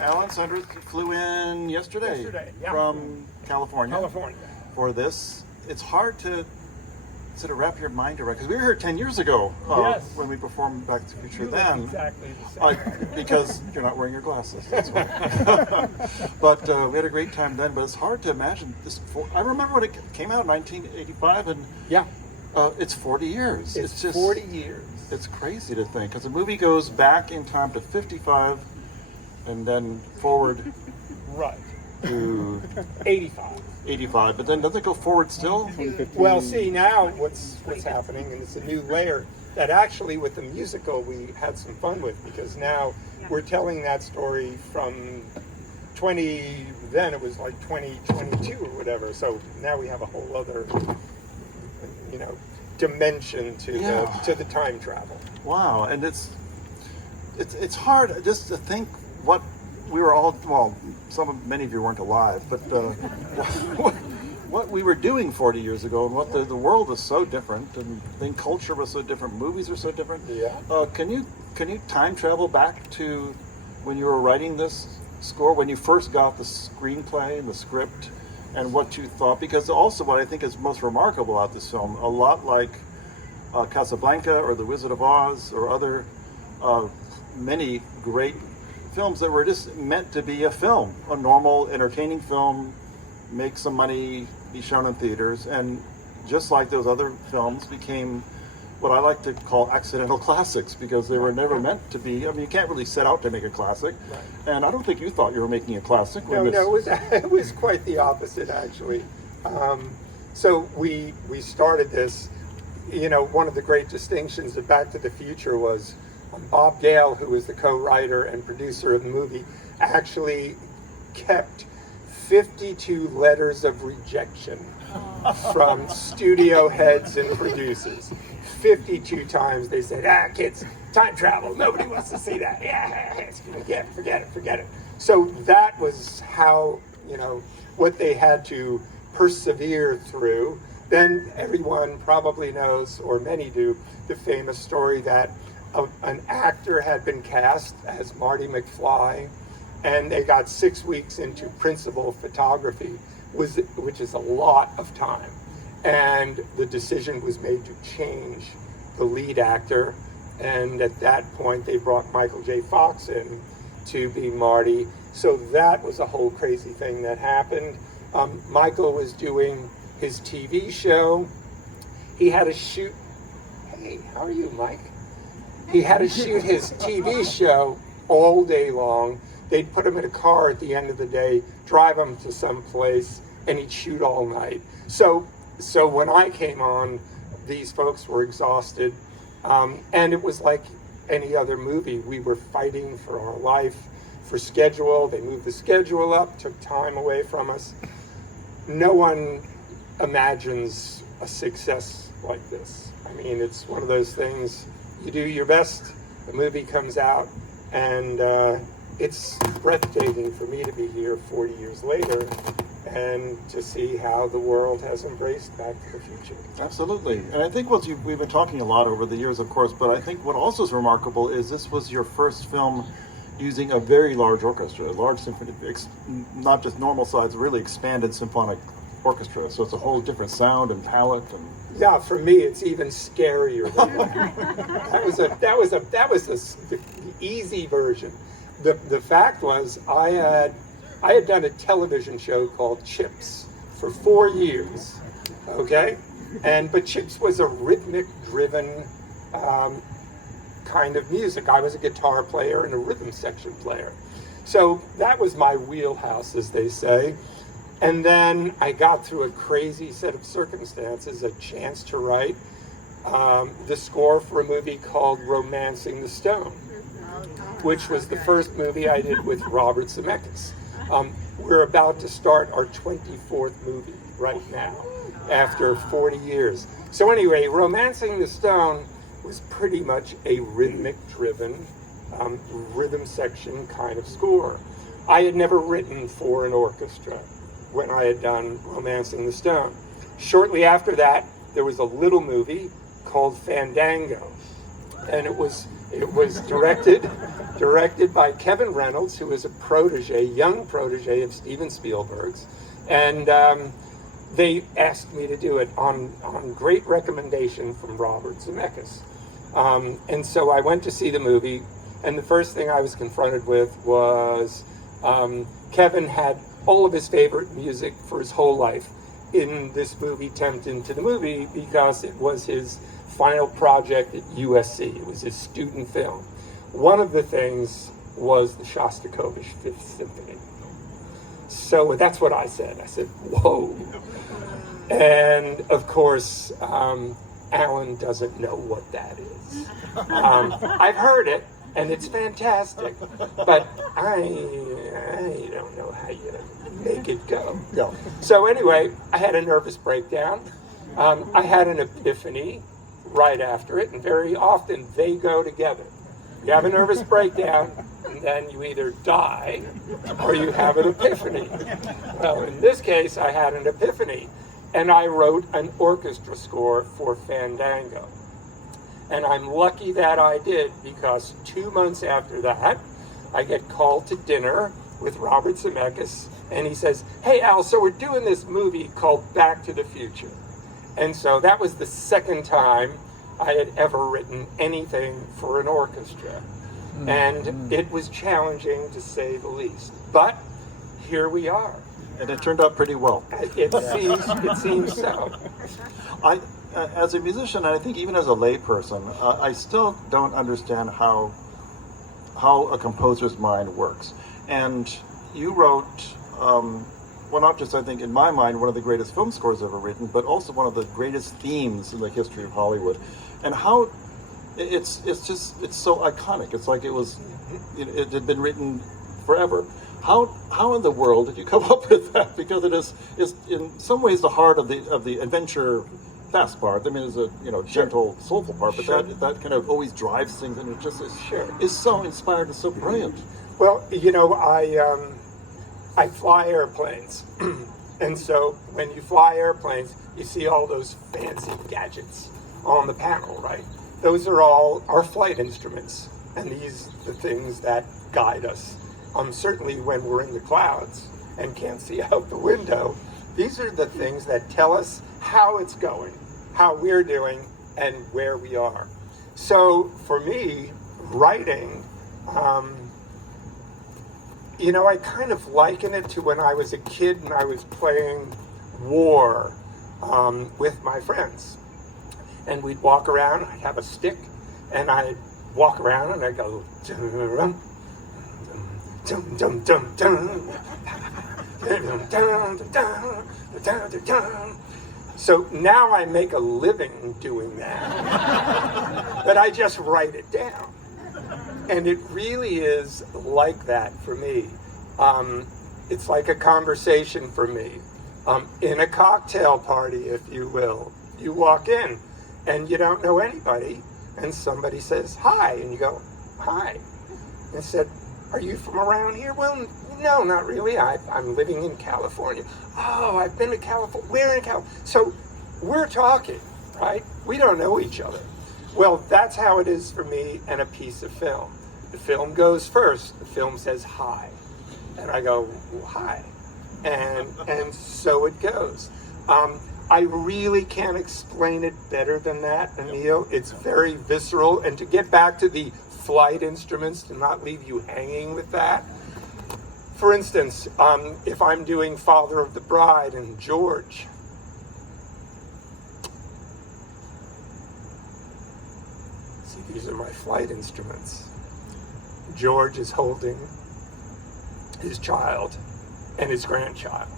Alan Silvestri flew in yesterday yeah. from California. For this. It's hard to sort of wrap your mind around, because we were here 10 years ago Yes. when we performed Back to the Future You then. look exactly the same. Because you're not wearing your glasses. That's why. But we had a great time then, but it's hard to imagine this. I remember when it came out in 1985, and Yeah. it's 40 years. It's just 40 years. It's crazy to think, because the movie goes back in time to 55 and then forward Right. to 85. 85, but then doesn't it go forward still? Well, see, now what's happening, and it's a new layer that actually with the musical we had some fun with, because now we're telling that story from 20, then it was like 2022 or whatever, so now we have a whole other, dimension to the time travel. Wow, and it's hard just to think what we were all, well, many of you weren't alive, but what we were doing 40 years ago, and what the world is so different, and then culture was so different, movies are so different. Yeah. Can you time travel back to when you were writing this score, when you first got the screenplay and the script, and what you thought? Because also what I think is most remarkable about this film, a lot like Casablanca or The Wizard of Oz or other many great films that were just meant to be a film, a normal, entertaining film, make some money, be shown in theaters, and just like those other films became what I like to call accidental classics, because they were never meant to be. I mean, you can't really set out to make a classic, right. And I don't think you thought you were making a classic. No, it was quite the opposite, actually. So we started this, one of the great distinctions of Back to the Future was Bob Gale, who was the co-writer and producer of the movie, actually kept 52 letters of rejection from studio heads and producers. 52 times they said, kids, time travel, nobody wants to see that. Yeah, forget it. So that was how, what they had to persevere through. Then everyone probably knows, or many do, the famous story that an actor had been cast as Marty McFly, and they got 6 weeks into principal photography, which is a lot of time. And the decision was made to change the lead actor, and at that point they brought Michael J. Fox in to be Marty. So that was a whole crazy thing that happened. Michael was doing his TV show. He had to shoot, hey, how are you, Mike? He had to shoot his TV show all day long. They'd put him in a car at the end of the day, drive him to some place, and he'd shoot all night. So when I came on, these folks were exhausted, and it was like any other movie. We were fighting for our life, for schedule. They moved the schedule up, took time away from us. No one imagines a success like this. I mean, it's one of those things, you do your best, the movie comes out, and it's breathtaking for me to be here 40 years later and to see how the world has embraced Back to the Future. Absolutely. And I think we've been talking a lot over the years, of course, but I think what also is remarkable is this was your first film using a very large orchestra, a large symphony, not just normal size, really expanded symphonic orchestra. So it's a whole different sound and palette. And yeah, for me, it's even scarier than that. That was the easy version. The fact was, I had done a television show called Chips for 4 years, okay? But Chips was a rhythmic-driven kind of music. I was a guitar player and a rhythm section player. So that was my wheelhouse, as they say. And then I got through a crazy set of circumstances, a chance to write the score for a movie called Romancing the Stone, which was the first movie I did with Robert Zemeckis. We're about to start our 24th movie right now, after 40 years. So anyway, Romancing the Stone was pretty much a rhythmic-driven, rhythm section kind of score. I had never written for an orchestra when I had done Romancing the Stone. Shortly after that, there was a little movie called Fandango, and it was It was directed by Kevin Reynolds, who was a young protege of Steven Spielberg's, and they asked me to do it on great recommendation from Robert Zemeckis. And so I went to see the movie, and the first thing I was confronted with was Kevin had all of his favorite music for his whole life in this movie, Tempt into the Movie, because it was his final project at USC. It was his student film. One of the things was the Shostakovich Fifth Symphony. So that's what I said. I said, whoa. And of course, Alan doesn't know what that is. I've heard it, and it's fantastic, but I don't know how you make it go. Yeah. So anyway, I had a nervous breakdown. I had an epiphany right after it, and very often they go together. You have a nervous breakdown, and then you either die or you have an epiphany. Well, in this case, I had an epiphany, and I wrote an orchestra score for Fandango. And I'm lucky that I did, because 2 months after that, I get called to dinner with Robert Zemeckis, and he says, "Hey, Al, so we're doing this movie called Back to the Future." And so that was the second time I had ever written anything for an orchestra. And it was challenging, to say the least. But here we are. And it turned out pretty well. It seems so. As a musician, and I think even as a layperson, I still don't understand how a composer's mind works. And you wrote, well, not just, I think, in my mind, one of the greatest film scores ever written, but also one of the greatest themes in the history of Hollywood. And how it's so iconic. It's like it had been written forever. How in the world did you come up with that? Because it is in some ways the heart of the adventure fast part. I mean, it's a gentle, soulful part, but that kind of always drives things, and it just is so inspired and so brilliant. Well, I fly airplanes, and so when you fly airplanes, you see all those fancy gadgets on the panel, right? Those are all our flight instruments, and these are the things that guide us. Certainly when we're in the clouds and can't see out the window, these are the things that tell us how it's going, how we're doing, and where we are. So for me, writing, I kind of liken it to when I was a kid and I was playing war with my friends. And we'd walk around, I'd have a stick, and I'd walk around and I'd go, dum, dum, dum, dum, dum. So now I make a living doing that, but I just write it down. And it really is like that for me. It's like a conversation for me. In a cocktail party, if you will. You walk in and you don't know anybody, and somebody says, "Hi," and you go, "Hi." And said, "Are you from around here?" "Well, no, not really. I'm living in California." "Oh, I've been to California. We're in California." So we're talking, right? We don't know each other. Well, that's how it is for me and a piece of film. The film goes first. The film says hi. And I go, well, hi. And so it goes. I really can't explain it better than that, Emil. It's very visceral. And to get back to the flight instruments, to not leave you hanging with that. For instance, if I'm doing Father of the Bride and George, see, these are my flight instruments. George is holding his child and his grandchild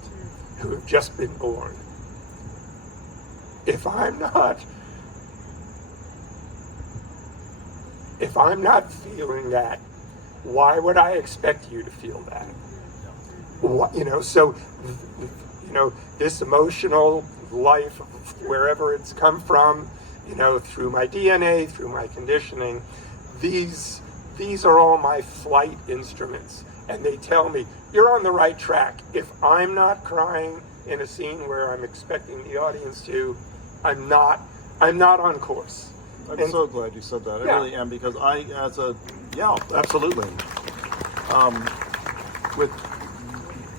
who have just been born. If I'm not feeling that, why would I expect you to feel that? So this emotional life, wherever it's come from, through my DNA, through my conditioning, these are all my flight instruments. And they tell me, you're on the right track. If I'm not crying in a scene where I'm expecting the audience to, I'm not on course. I'm so glad you said that. I Yeah. really am, because yeah, absolutely. With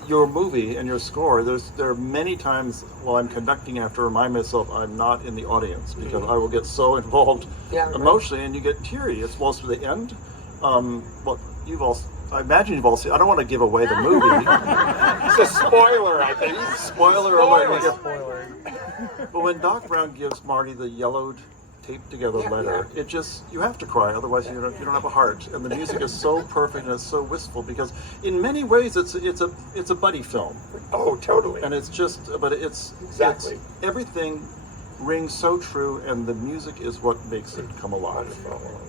your movie and your score, there are many times while I'm conducting I have to remind myself I'm not in the audience, because I will get so involved emotionally, and you get teary. It's most of the end. Well, I imagine you've all seen. I don't want to give away the movie. It's a spoiler, I think. Spoiler alert. Spoiler. But when Doc Brown gives Marty the yellowed, taped together letter, it just, you have to cry, otherwise you don't have a heart. And the music is so perfect and it's so wistful, because in many ways it's a buddy film. Oh, totally. And it's just, but it's Exactly. everything rings so true, and the music is what makes it come alive.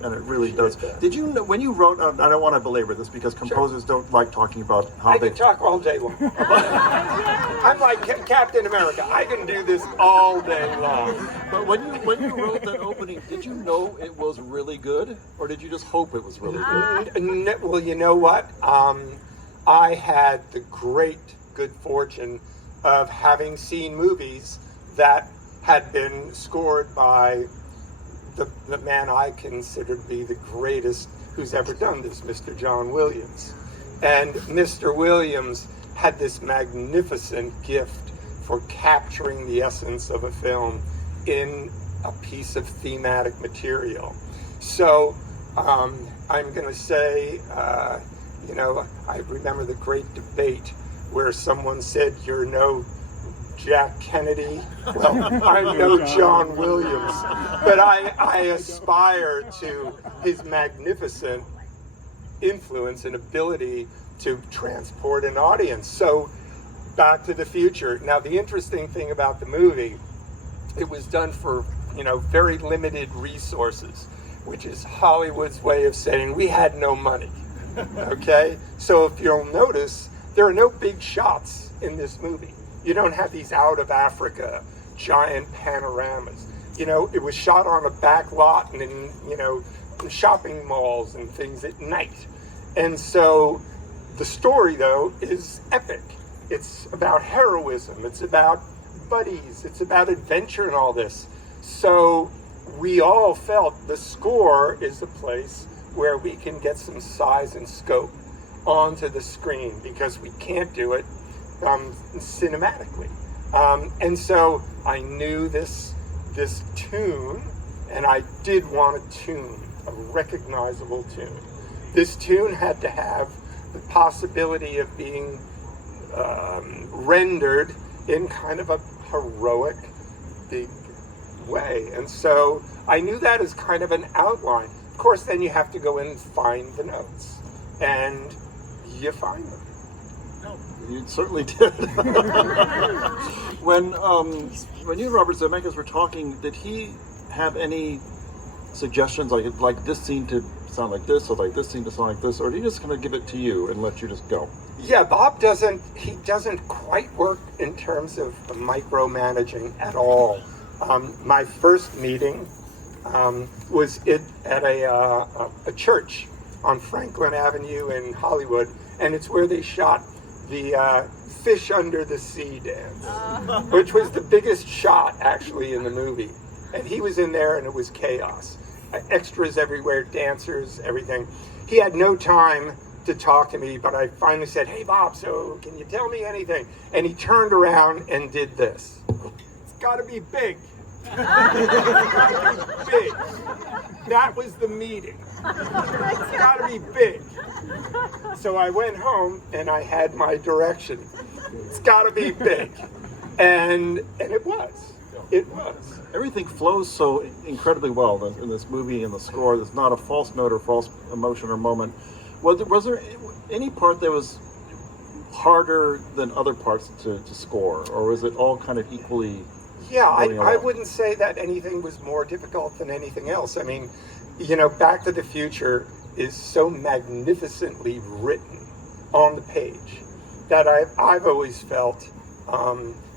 And it really does. Did you know, when you wrote, I don't want to belabor this because composers don't like talking about how I they... can talk all day long. I'm like Captain America. I can do this all day long. But when you wrote that opening, did you know it was really good? Or did you just hope it was really good? Well, you know what? I had the great good fortune of having seen movies that had been scored by the man I consider to be the greatest who's ever done this, Mr. John Williams. And Mr. Williams had this magnificent gift for capturing the essence of a film in a piece of thematic material. So I'm going to say, I remember the great debate where someone said, "You're no Jack Kennedy." Well, I'm no John Williams, but I aspire to his magnificent influence and ability to transport an audience. So, Back to the Future. Now, the interesting thing about the movie, it was done for, very limited resources, which is Hollywood's way of saying we had no money. Okay? So if you'll notice, there are no big shots in this movie. You don't have these out of Africa giant panoramas. It was shot on a back lot and in, shopping malls and things at night. And so the story, though, is epic. It's about heroism. It's about buddies. It's about adventure and all this. So we all felt the score is a place where we can get some size and scope onto the screen, because we can't do it cinematically. And so I knew this tune, and I did want a tune, a recognizable tune. This tune had to have the possibility of being rendered in kind of a heroic, big way. And so I knew that as kind of an outline. Of course, then you have to go in and find the notes. And you find them. You certainly did. When you and Robert Zemeckis were talking, did he have any suggestions, like this scene to sound like this, or like this scene to sound like this, or did he just kind of give it to you and let you just go? Yeah, Bob doesn't quite work in terms of micromanaging at all. My first meeting was at a church on Franklin Avenue in Hollywood, and it's where they shot the Fish Under the Sea dance, which was the biggest shot actually in the movie. And he was in there, and it was chaos. Extras everywhere, dancers, everything. He had no time to talk to me, but I finally said, "Hey Bob, so can you tell me anything?" And he turned around and did this. "It's got to be big." Big. That was the meeting. It's got to be big. So I went home and I had my direction. It's got to be big. And it was. It was. Everything flows so incredibly well in this movie and the score. There's not a false note or false emotion or moment. Was there any part that was harder than other parts to score, or was it all kind of equally? Yeah, I wouldn't say that anything was more difficult than anything else. I mean, Back to the Future is so magnificently written on the page that I've always felt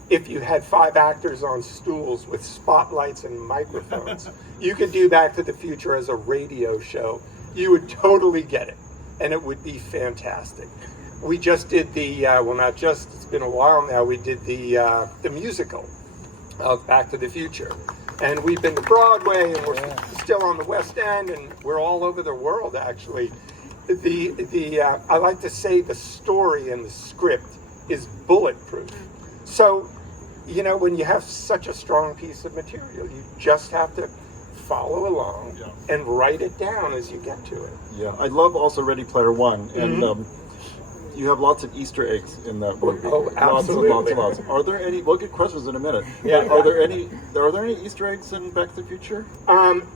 if you had 5 actors on stools with spotlights and microphones, you could do Back to the Future as a radio show. You would totally get it, and it would be fantastic. We just did it's been a while now, we did the musical of Back to the Future. And we've been to Broadway, and we're still on the West End, and we're all over the world, actually. I like to say the story and the script is bulletproof. So, you know, when you have such a strong piece of material, you just have to follow along and write it down as you get to it. Yeah, I love also Ready Player One, and you have lots of Easter eggs in that movie. Oh, absolutely. Lots and lots. Are there any? We'll get questions in a minute. Are there any Easter eggs in Back to the Future?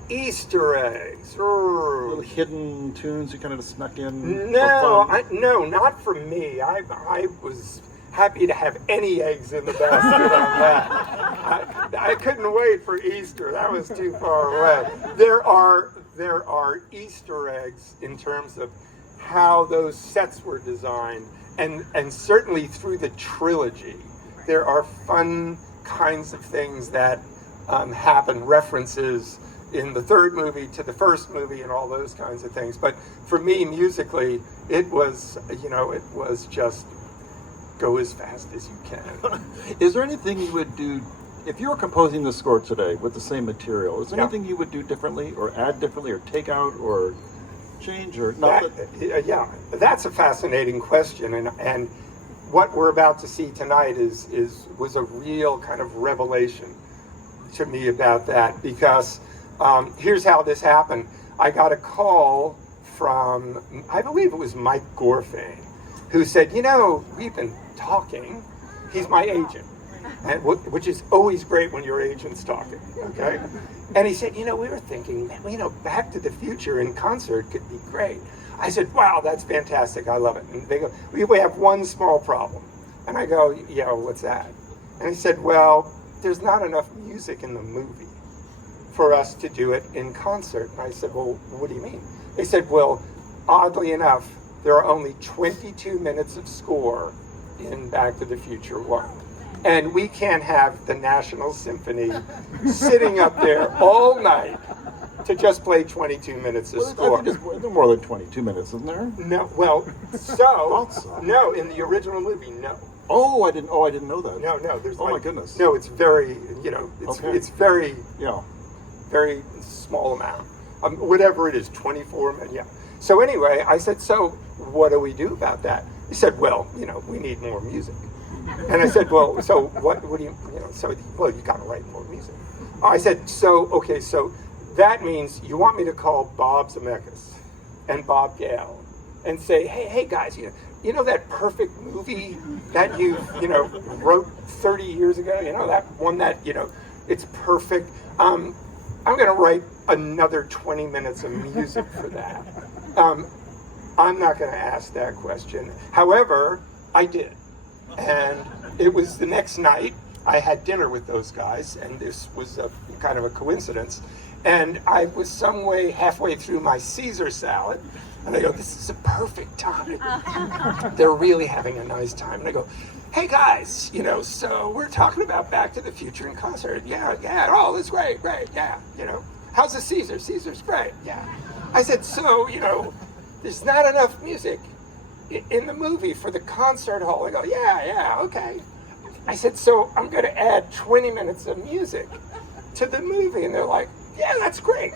Easter eggs. Little hidden tunes you kind of snuck in. No, no, not for me. I was happy to have any eggs in the basket on that. I couldn't wait for Easter. That was too far away. There are Easter eggs in terms of how those sets were designed, and certainly through the trilogy, there are fun kinds of things that happen, references in the third movie to the first movie and all those kinds of things. But for me, musically, it was just go as fast as you can. Is there anything you would do if you were composing the score today with the same material? Is there anything you would do differently, or add differently, or take out, or change, or not? That's a fascinating question, and what we're about to see tonight was a real kind of revelation to me about that, because here's how this happened. I got a call from, I believe it was Mike Gorfain, who said, you know, we've been talking. He's my agent, and which is always great when your agent's talking, okay? And he said, you know, we were thinking, you know, Back to the Future in concert could be great. I said, wow, that's fantastic. I love it. And they go, we have one small problem. And I go, yeah, what's that? And he said, well, there's not enough music in the movie for us to do it in concert. And I said, well, what do you mean? They said, well, oddly enough, there are only 22 minutes of score in Back to the Future 1. And we can't have the National Symphony sitting up there all night to just play 22 minutes of score. I think there's more than 22 minutes, isn't there? No, well, no, in the original movie, no. Oh, I didn't know that. No, there's my goodness. No, it's very, it's very, very small amount. Whatever it is, 24 minutes, yeah. So anyway, I said, so what do we do about that? He said, well, we need more music. And I said, well, so what do you you got to write more music. I said, so that means you want me to call Bob Zemeckis and Bob Gale and say, hey guys, you know that perfect movie that you wrote 30 years ago, that one that, it's perfect. I'm going to write another 20 minutes of music for that. I'm not going to ask that question. However, I did. And it was the next night, I had dinner with those guys, and this was a kind of a coincidence. And I was some way halfway through my Caesar salad, and I go, this is a perfect time. They're really having a nice time. And I go, hey guys, so we're talking about Back to the Future in concert. Yeah, oh, it's great, yeah, how's the Caesar? Caesar's great, yeah. I said, so, there's not enough music in the movie for the concert hall. I go, yeah, okay. I said, so I'm going to add 20 minutes of music to the movie. And they're like, yeah, that's great.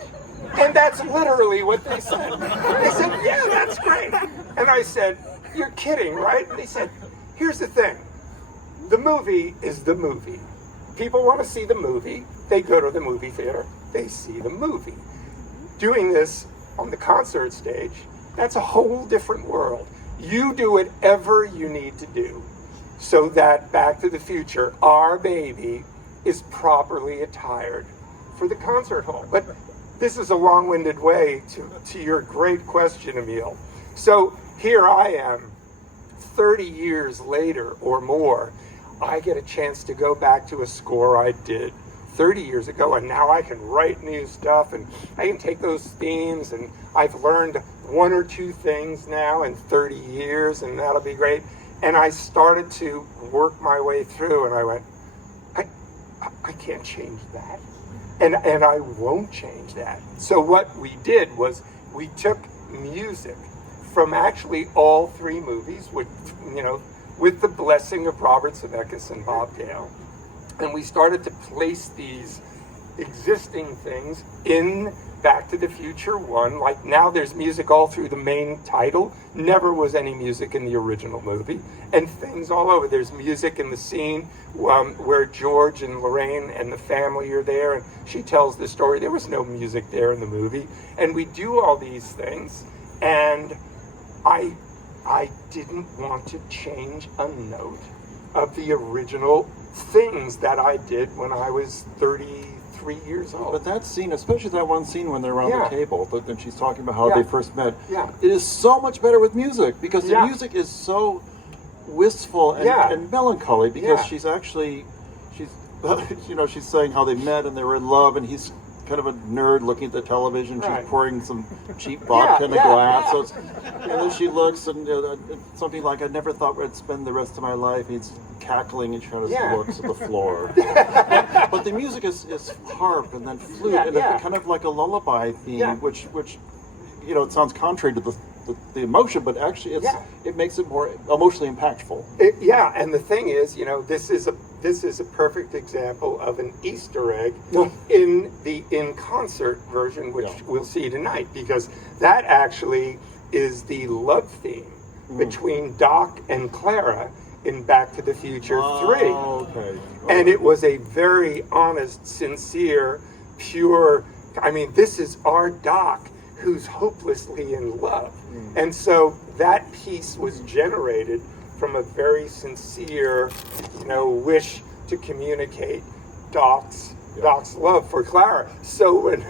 And that's literally what they said. They said, yeah, that's great. And I said, you're kidding, right? And they said, here's the thing. The movie is the movie. People want to see the movie. They go to the movie theater. They see the movie. Doing this on the concert stage, that's a whole different world. You do whatever you need to do so that Back to the Future, our baby, is properly attired for the concert hall. But this is a long-winded way to your great question, Emil. So here I am, 30 years later or more, I get a chance to go back to a score I did 30 years ago, and now I can write new stuff, and I can take those themes, and I've learned one or two things now in 30 years, and that'll be great. And I started to work my way through, and I went, I can't change that. And I won't change that. So what we did was we took music from actually all three movies with the blessing of Robert Zemeckis and Bob Gale. And we started to place these existing things in Back to the Future 1. Like now there's music all through the main title. Never was any music in the original movie. And things all over. There's music in the scene where George and Lorraine and the family are there, and she tells the story. There was no music there in the movie. And we do all these things, and I didn't want to change a note of the original things that I did when I was 33 years old. But that scene, especially that one scene when they're around Yeah. the table, and she's talking about how Yeah. they first met, Yeah. it is so much better with music, because the Yeah. music is so wistful and, Yeah. and melancholy, because Yeah. she's she's saying how they met and they were in love, and he's kind of a nerd looking at the television. Right. She's pouring some cheap vodka in a Yeah, glass. yeah. So it's, and then she looks and something like, "I never thought I'd spend the rest of my life." He's cackling and she kind of Yeah. looks at the floor. But the music is harp and then flute, Yeah, and yeah. it's kind of like a lullaby theme, Yeah. which it sounds contrary to the emotion, but actually it makes it more emotionally impactful. And the thing is, this is a perfect example of an Easter egg Yeah. in the in concert version, which Yeah. we'll see tonight, because that actually is the love theme between Doc and Clara in Back to the Future 3. Okay. And it was a very honest, sincere, pure, this is our Doc who's hopelessly in love. And so that piece was generated from a very sincere, wish to communicate Doc's love for Clara. So when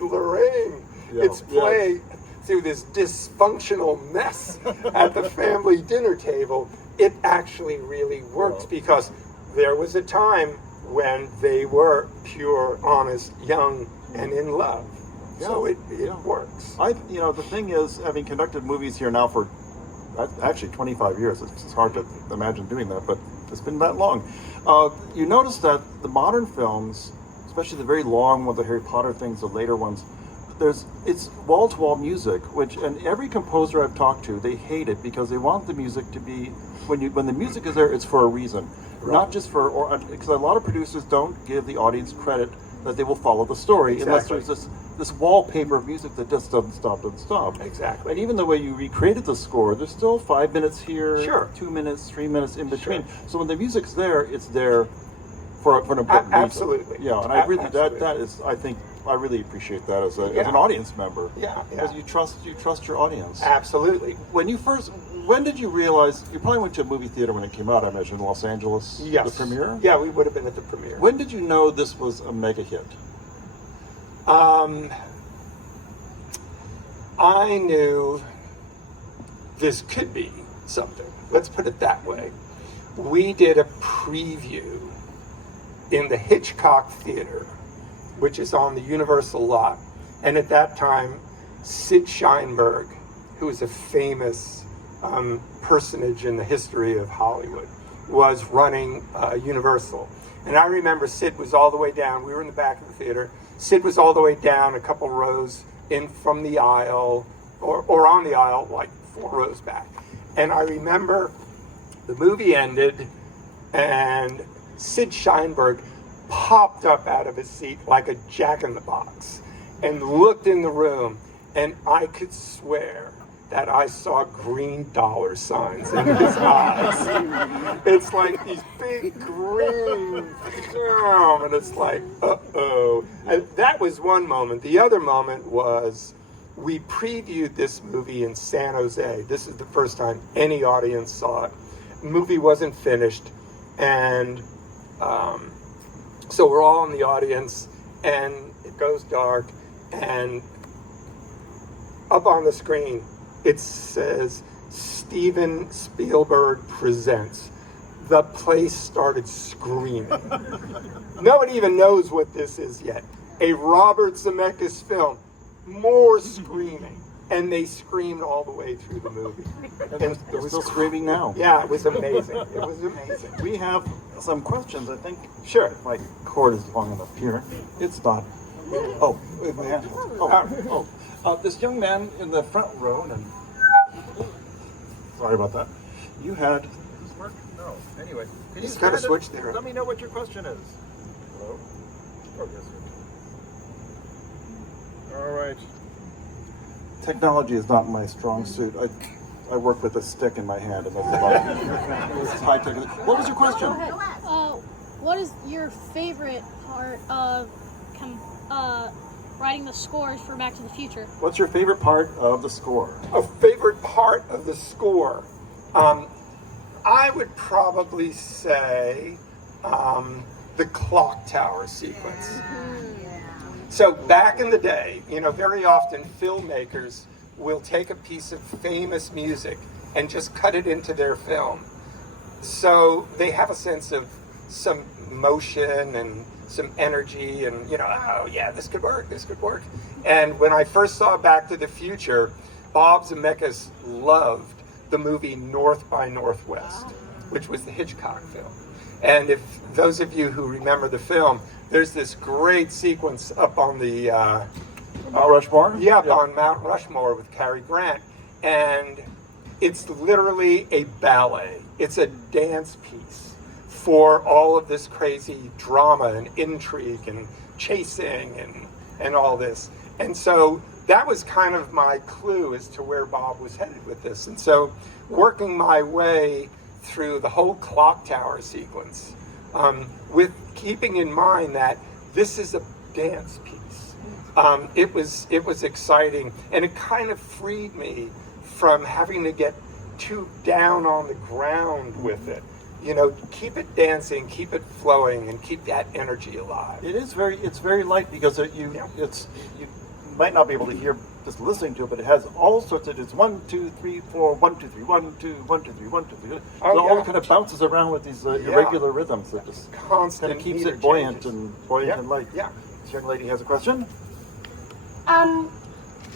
Lorraine is playing through this dysfunctional mess at the family dinner table, it actually really worked, because there was a time when they were pure, honest, young, and in love. So it works. The thing is, having conducted movies here now for actually 25 years, it's hard to imagine doing that, but it's been that long. You notice that the modern films, especially the very long ones, the Harry Potter things, the later ones, it's wall-to-wall music, and every composer I've talked to, they hate it because they want the music to be, when the music is there, it's for a reason. Right. Not just because a lot of producers don't give the audience credit that they will follow the story, unless there's this wallpaper of music that just doesn't stop. Exactly. And even the way you recreated the score, there's still 5 minutes here, Sure. 2 minutes, 3 minutes in between. Sure. So when the music's there, it's there for an important reason. Absolutely. Yeah, and I really Absolutely. that is, I think, I really appreciate that as an audience member. Yeah. Because you trust your audience. Absolutely. When did you realize, you probably went to a movie theater when it came out, I imagine, in Los Angeles? Yes. The premiere? Yeah, we would have been at the premiere. When did you know this was a mega hit? I knew this could be something. Let's put it that way. We did a preview in the Hitchcock Theater, which is on the Universal lot. And at that time, Sid Sheinberg, who is a famous personage in the history of Hollywood, was running Universal. And I remember Sid was all the way down. We were in the back of the theater. Sid was all the way down a couple rows in from the aisle, or on the aisle, like 4 rows back. And I remember the movie ended, and Sid Sheinberg popped up out of his seat like a jack-in-the-box and looked in the room, and I could swear that I saw green dollar signs in his eyes. It's like these big green, and it's like, uh-oh. And that was one moment. The other moment was we previewed this movie in San Jose. This is the first time any audience saw it. The movie wasn't finished, and so we're all in the audience, and it goes dark, and up on the screen, it says, Steven Spielberg presents. The place started screaming. Nobody even knows what this is yet. A Robert Zemeckis film. More screaming. And they screamed all the way through the movie. And they're still screaming now. Yeah, it was amazing. It was amazing. We have some questions, I think. Sure. If my cord is long enough here. It's not. Oh, wait, my hand. This young man in the front row, and sorry about that. You had. Does this work? No. Anyway, He's got a switch there. Let me know what your question is. Hello. Oh, yes. All right. Technology is not my strong suit. I work with a stick in my hand, and that's about it. It's high tech. What was your question? What is your favorite part of writing the scores for Back to the Future? What's your favorite part of the score? A favorite part of the score? I would probably say the clock tower sequence. So back in the day, very often filmmakers will take a piece of famous music and just cut it into their film. So they have a sense of some motion and some energy and, oh yeah, this could work. And when I first saw Back to the Future, Bob Zemeckis loved the movie North by Northwest, which was the Hitchcock film. And if those of you who remember the film, there's this great sequence up on the Mount Rushmore? Yeah, on Mount Rushmore with Cary Grant. And it's literally a ballet. It's a dance piece for all of this crazy drama and intrigue and chasing and all this. And so that was kind of my clue as to where Bob was headed with this. And so working my way through the whole clock tower sequence, with keeping in mind that this is a dance piece. It was exciting, and it kind of freed me from having to get too down on the ground with it. Keep it dancing, keep it flowing, and keep that energy alive. It's very light because you might not be able to hear just listening to it, but it has all sorts of, it's 1, 2, 3, 4, 1, 2, 3, 1, 2, 1, 2, 3, 1, 2, 3. So it all kind of bounces around with these irregular rhythms that just constant kind of keeps meter it buoyant changes. and light. Yeah. This young lady has a question.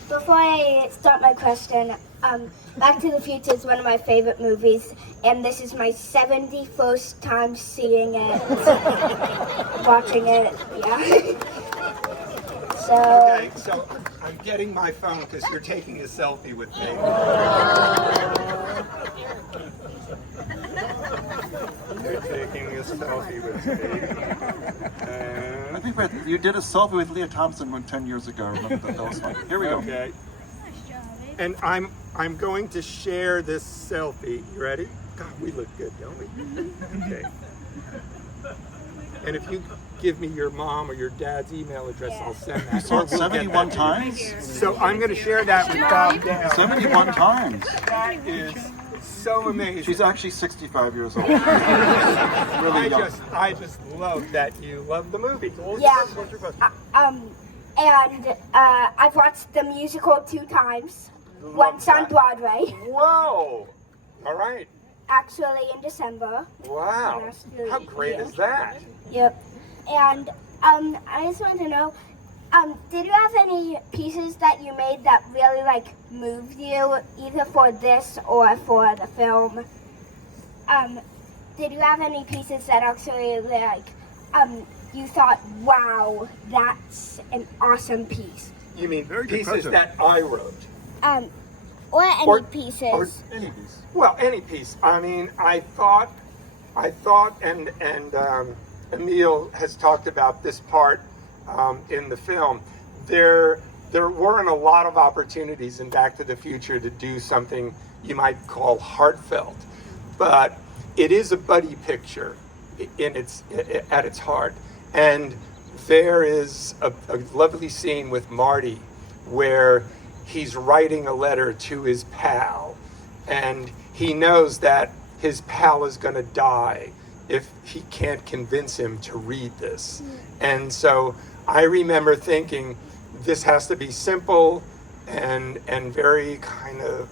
Before I start my question, Back to the Future is one of my favorite movies, and this is my 71st time seeing it, watching it, yeah. Okay, so I'm getting my phone because you're taking a selfie with me. You're taking a selfie with me. I think you did a selfie with Leah Thompson 10 years ago. I remember that was fun. Here we go. Okay. And I'm going to share this selfie. You ready? God, we look good, don't we? Okay. And if you give me your mom or your dad's email address, I'll send that. You saw it 71 times? So I'm going to share that with Bob Dale. 71 times. That is so amazing. She's actually 65 years old. Really young. I just love that you love the movie. Yeah. What's your question? And I've watched the musical 2 times. Once on Broadway, Whoa! All right. actually in December. Wow. How great is that? Yep. And I just want to know, did you have any pieces that you made that really moved you, either for this or for the film? Did you have any pieces that actually you thought, wow, that's an awesome piece? You mean pieces that I wrote? Or any pieces. Or Any piece. Well, any piece. I mean, I thought, and Emil has talked about this part in the film. There weren't a lot of opportunities in Back to the Future to do something you might call heartfelt, but it is a buddy picture at its heart. And there is a lovely scene with Marty where he's writing a letter to his pal, and he knows that his pal is going to die if he can't convince him to read this. And so I remember thinking, this has to be simple and very kind of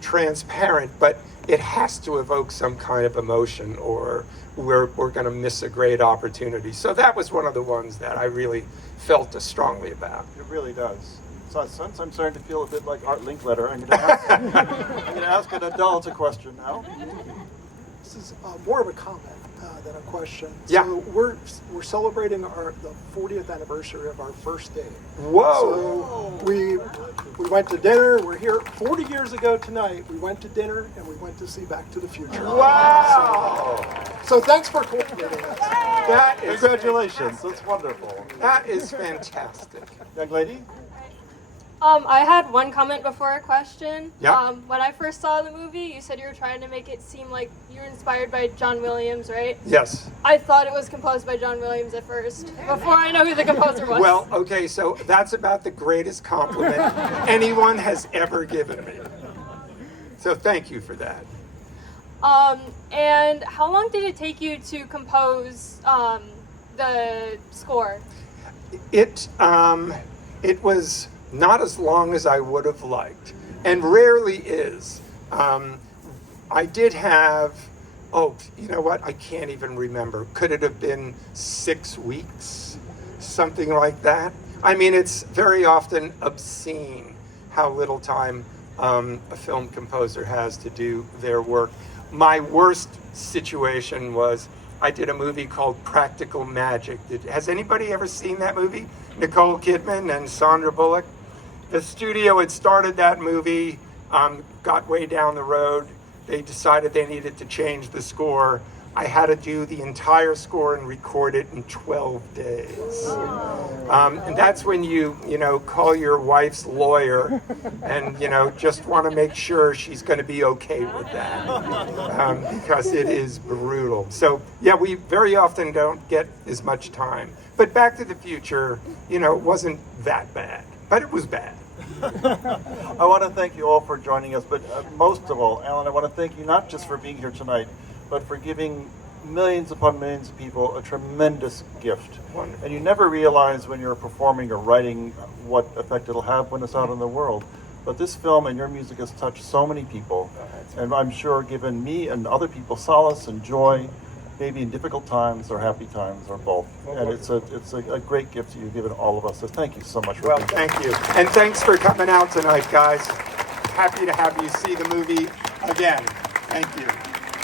transparent, but it has to evoke some kind of emotion, or we're going to miss a great opportunity. So that was one of the ones that I really felt strongly about. It really does. So since I'm starting to feel a bit like Art Linkletter, I'm going to ask an adult a question now. This is more of a comment than a question. Yeah. So we're celebrating the 40th anniversary of our first date. Whoa! So we went to dinner. We're here 40 years ago tonight. We went to dinner and we went to see Back to the Future. Wow! So thanks for coordinating us. That is Congratulations. That's wonderful. That is fantastic. Young lady? I had one comment before a question. Yeah. When I first saw the movie, you said you were trying to make it seem like you were inspired by John Williams, right? Yes. I thought it was composed by John Williams at first, before I know who the composer was. Well, okay, so that's about the greatest compliment anyone has ever given me. So thank you for that. And how long did it take you to compose the score? It was not as long as I would have liked, and rarely is. I did have, you know what? I can't even remember. Could it have been 6 weeks? Something like that. I mean, it's very often obscene how little time a film composer has to do their work. My worst situation was I did a movie called Practical Magic. Has anybody ever seen that movie? Nicole Kidman and Sandra Bullock. The studio had started that movie, got way down the road. They decided they needed to change the score. I had to do the entire score and record it in 12 days. And that's when you call your wife's lawyer and, just want to make sure she's going to be okay with that, because it is brutal. So, yeah, we very often don't get as much time. But Back to the Future, it wasn't that bad, but it was bad. I want to thank you all for joining us, but most of all, Alan, I want to thank you not just for being here tonight, but for giving millions upon millions of people a tremendous gift. Wonderful. And you never realize when you're performing or writing what effect it'll have when it's out in the world. But this film and your music has touched so many people, and I'm sure given me and other people solace and joy, maybe in difficult times or happy times or both. And it's a great gift that you've given all of us. So thank you so much for Well, being here. thank you. And thanks for coming out tonight, guys. Happy to have you see the movie again. Thank you.